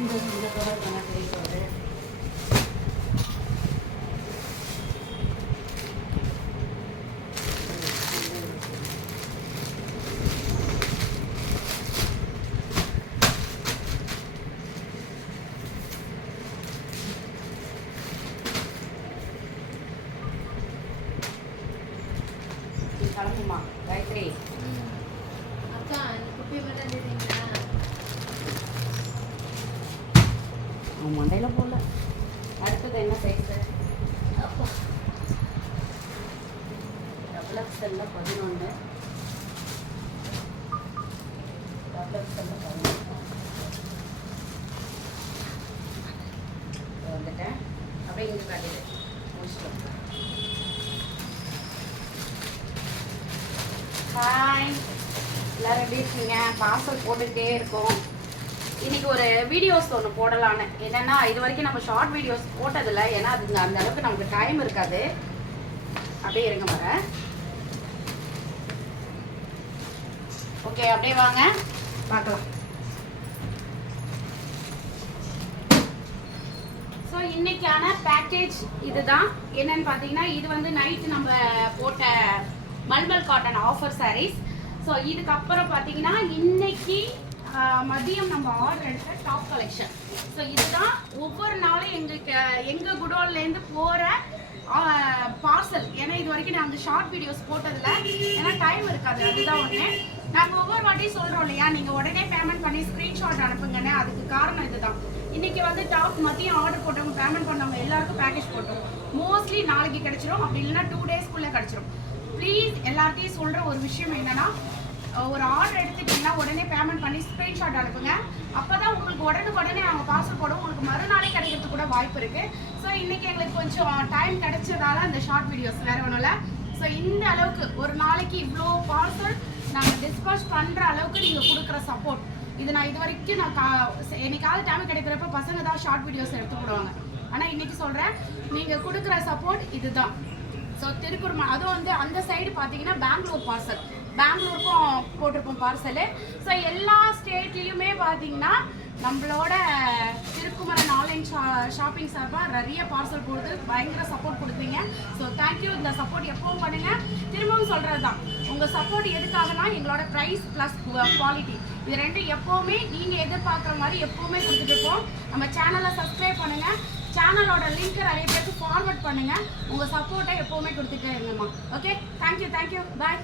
பண்ண தெரியாது நீ கிளம்புமா காயத்ரி அக்கா இந்த குப்பையை மட்டும் அவன் மண்டையில் போடல. அடுத்தது என்ன சைஸு டபுள் எக்ஸ்எல்ல பதினொன்று டபுள் எக்ஸ்எல்ல பதினொன்று வந்துட்டேன் அப்படியே இங்கே காட்டிடு. முடிச்சிட்டோம் ஹாய் எல்லோரும் எப்படி இருக்கீங்க? பார்சல் போட்டுக்கிட்டே இருக்கோம். இன்னைக்கு ஒரு வீடியோஸ் ஒன்று போடலான்னு. என்னன்னா இது வரைக்கும் நம்ம ஷார்ட் வீடியோஸ் போட்டதில்ல. ஏன்னா அது அந்த அளவுக்கு நமக்கு டைம் இருக்காது. அப்படியே இருங்க வரேன் ஓகே அப்படியே வாங்க. பார்க்கலாம். ஸோ இன்னைக்கான பேக்கேஜ் இதுதான். என்னன்னு பார்த்தீங்கன்னா இது வந்து நைட்டு நம்ம போட்ட mulmul cotton offer sarees. So இதுக்கப்புறம் பார்த்தீங்கன்னா இன்னைக்கு மதியம் நம்ம ஆர்டர் எடுத்த டாப் கலெக்ஷன் ஸோ இதுதான் ஒவ்வொரு நாளும் எங்களுக்கு எங்கள் குடோன்லேருந்து போகிற பார்சல் ஏன்னா இது வரைக்கும் நாங்கள் ஷார்ட் வீடியோஸ் போட்டதில்ல. ஏன்னா டைம் இருக்காது. அதுதான் ஒன்று நாங்கள் ஒவ்வொரு வாட்டியும் சொல்கிறோம் இல்லையா? நீங்கள் உடனே பேமெண்ட் பண்ணி ஸ்க்ரீன்ஷாட் அனுப்புங்கன்னு. அதுக்கு காரணம் இதுதான். இன்னைக்கு வந்து டாப் மதியம் ஆர்டர் போட்டவங்க பேமெண்ட் பண்ணவங்க எல்லாருக்கும் பேக்கேஜ் போட்டோம் மோஸ்ட்லி நாளைக்கு கிடச்சிரும். அப்படி இல்லைன்னா டூ டேஸ்க்குள்ளே கிடச்சிரும். ப்ளீஸ் எல்லார்ட்டையும் சொல்கிற ஒரு விஷயம் என்னன்னா ஒரு ஆர்டர் எடுத்துக்கிட்டீங்கன்னா உடனே பேமெண்ட் பண்ணி ஸ்க்ரீன்ஷாட் அனுப்புங்க. அப்பதான் உங்களுக்கு உடனுக்குடனே அவங்க பார்சல் போட உங்களுக்கு மறுநாளே கிடைக்கிறதுக்கு கூட வாய்ப்பு இருக்கு. ஸோ இன்னைக்கு எங்களுக்கு கொஞ்சம் டைம் கிடைச்சதால இந்த ஷார்ட் வீடியோஸ் வேற ஒன்றும் இல்லை. ஸோ இந்த அளவுக்கு ஒரு நாளைக்கு இவ்வளோ பார்சல் நாங்கள் டிஸ்போஸ் பண்ணுற அளவுக்கு நீங்கள் கொடுக்குற சப்போர்ட் இது நான் இது வரைக்கும் நான் கா என்னைக்காவது டைம் கிடைக்கிறப்ப பசங்க தான் ஷார்ட் வீடியோஸ் எடுத்து போடுவாங்க. ஆனால் இன்னைக்கு சொல்கிறேன் நீங்கள் கொடுக்குற சப்போர்ட் இதுதான். ஸோ திருப்பூர் மா- அதுவும் வந்து அந்த சைடு பார்த்தீங்கன்னா பெங்களூர் பார்சல் பெங்களூருக்கும் போட்டிருப்போம் பார்சலு. ஸோ எல்லா ஸ்டேட்லேயுமே பார்த்தீங்கன்னா நம்மளோட திருக்குமரன் ஆன்லைன் ஷா ஷாப்பிங் சார்பாக நிறைய பார்சல் கொடுத்து பயங்கர சப்போர்ட் கொடுத்தீங்க. ஸோ தேங்க்யூ இந்த சப்போர்ட் எப்பவும் பண்ணுங்க. திரும்பவும் சொல்கிறது தான் உங்கள் சப்போர்ட் எதுக்காகனா எங்களோட ப்ரைஸ் ப்ளஸ் குவாலிட்டி இது ரெண்டும் எப்போவுமே நீங்கள் எதிர்பார்க்குற மாதிரி எப்போவுமே கொடுத்துட்டு நம்ம சேனலை சப்ஸ்கிரைப் பண்ணுங்கள் சேனலோட லிங்க்கை நிறைய பேருக்கு ஃபார்வர்ட் பண்ணுங்கள் உங்கள் சப்போர்ட்டை எப்போவுமே கொடுத்துட்டே இருங்கம்மா. Okay thank you thank you bye